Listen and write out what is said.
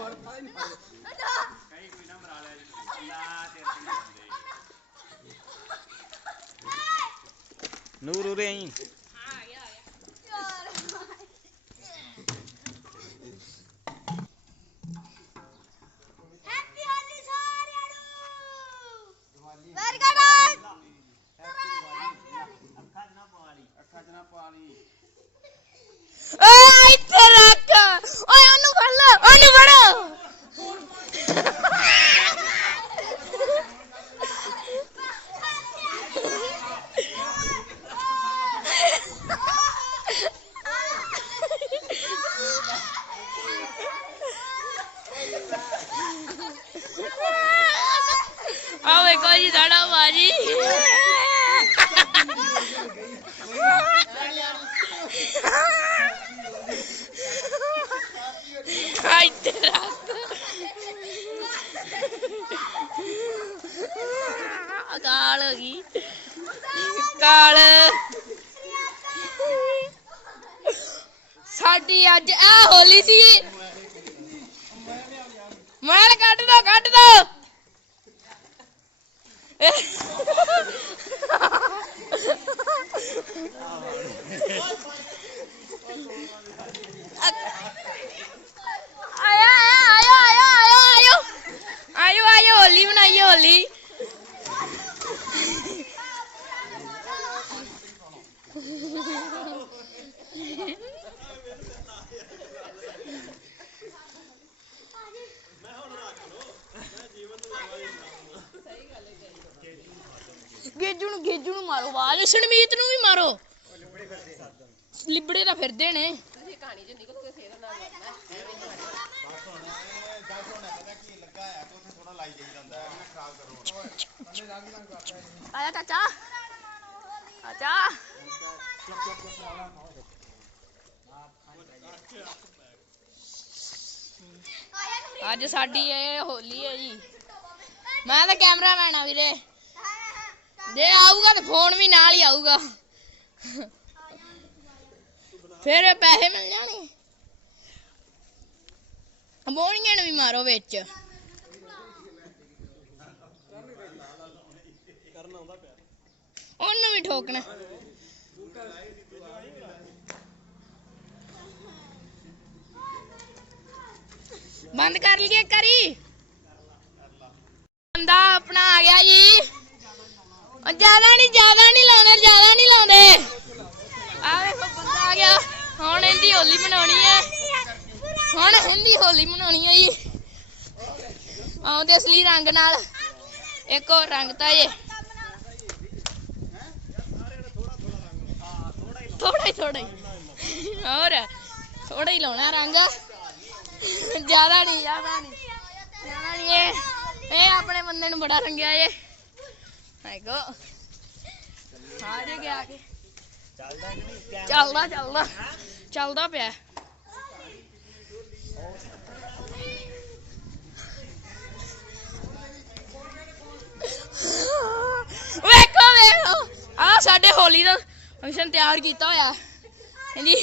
ਕਈ ਕੋਈ ਨਾ ਮਰਾ ਲਿਆ ਜੀ ਤੇਰੇ ਤੇ ਨਹੀਂ ਹੁੰਦੇ ਨੂਰ ਉਰੇ ਆਈ। ਫੜ ਲਓ ਉਹਨੂੰ ਫੜੋ ਆ ਵੇਖੋ ਜੀ ਸਾਡਾ ਬਾਜੀ ਆਈ ਤੇਰਾ ਕਾਲ ਹੋ ਗਈ ਕਾਲ। ਸਾਡੀ ਅੱਜ ਆ ਹੋਲੀ ਸੀ। ਮਾਲ ਕੱਢ ਦੋ ਕੱਢ ਦੋ ਆਇਆ ਆਇਆ ਆਇਆ ਆਇਆ ਆਇਆ ਆਇਓ ਆਇਓ ਹੋਲੀ ਬਣਾਈਏ ਹੋਲੀ ਗੇਜੂ ਨੂੰ ਗੇਜੂ ਨੂੰ ਮਾਰੋ ਬਾਲ ਸ਼ਨਮੀਤ ਨੂੰ ਵੀ ਮਾਰੋ। ਲਿਬੜੇ ਤਾਂ ਫਿਰਦੇ ਨੇ। ਆਇਆ ਚਾਚਾ। ਆਚਾ ਅੱਜ ਸਾਡੀ ਇਹ ਹੋਲੀ ਹੈ ਜੀ। ਮੈਂ ਤਾਂ ਕੈਮਰਾਮੈਨ ਆ ਵੀਰੇ। ਜੇ ਆਊਗਾ ਤਾਂ ਫੋਨ ਵੀ ਨਾਲ ਹੀ ਆਊਗਾ। ਫਿਰ ਪੈਸੇ ਮਿਲ ਜਾਣੇ। ਮੋਣੀਆਂ ਨੂੰ ਵੀ ਮਾਰੋ ਵਿੱਚ। ਉਹਨੂੰ ਵੀ ਠੋਕਣਾ। ਬੰਦ ਕਰ ਲਈਏ ਕਰੀ ਬੰਦਾ ਆਪਣਾ ਆ ਗਿਆ ਜੀ। ਜ਼ਿਆਦਾ ਨਹੀਂ ਜ਼ਿਆਦਾ ਨਹੀਂ ਲਾਉਂਦੇ, ਜ਼ਿਆਦਾ ਨਹੀਂ ਲਾਉਂਦੇ। ਆ ਵੇਖੋ ਬੰਦਾ ਆ ਗਿਆ। ਹੁਣ ਇਹਦੀ ਹੋਲੀ ਮਨਾਉਣੀ ਹੈ ਹੁਣ ਇਹਦੀ ਹੋਲੀ ਮਨਾਉਣੀ ਹੈ ਜੀ। ਆਉਂਦੇ ਅਸਲੀ ਰੰਗ ਨਾਲ। ਇੱਕ ਹੋਰ ਰੰਗ ਤਾਂ ਇਹ। ਥੋੜਾ ਹੀ ਥੋੜਾ ਹੀ। ਹੋਰ ਥੋੜਾ ਹੀ ਲਾਉਣਾ ਰੰਗ। ਜ਼ਿਆਦਾ ਨਹੀਂ ਜ਼ਿਆਦਾ ਨਹੀਂ। ਜ਼ਿਆਦਾ ਨਹੀਂ ਇਹ। ਆਪਣੇ ਬੰਦੇ ਨੂੰ ਬੜਾ ਰੰਗਿਆ ਏ ਹੈਗੋ ਆ ਜੇ ਗਿਆ ਕੇ। ਚੱਲਦਾ ਚੱਲਦਾ ਚੱਲਦਾ। ਪਿਆ। ਵੇਖੋ ਵੇਖੋ। ਆ ਸਾਡੇ ਹੋਲੀ ਦਾ ਫੰਕਸ਼ਨ ਤਿਆਰ ਕੀਤਾ ਹੋਇਆ। ਹਾਂਜੀ।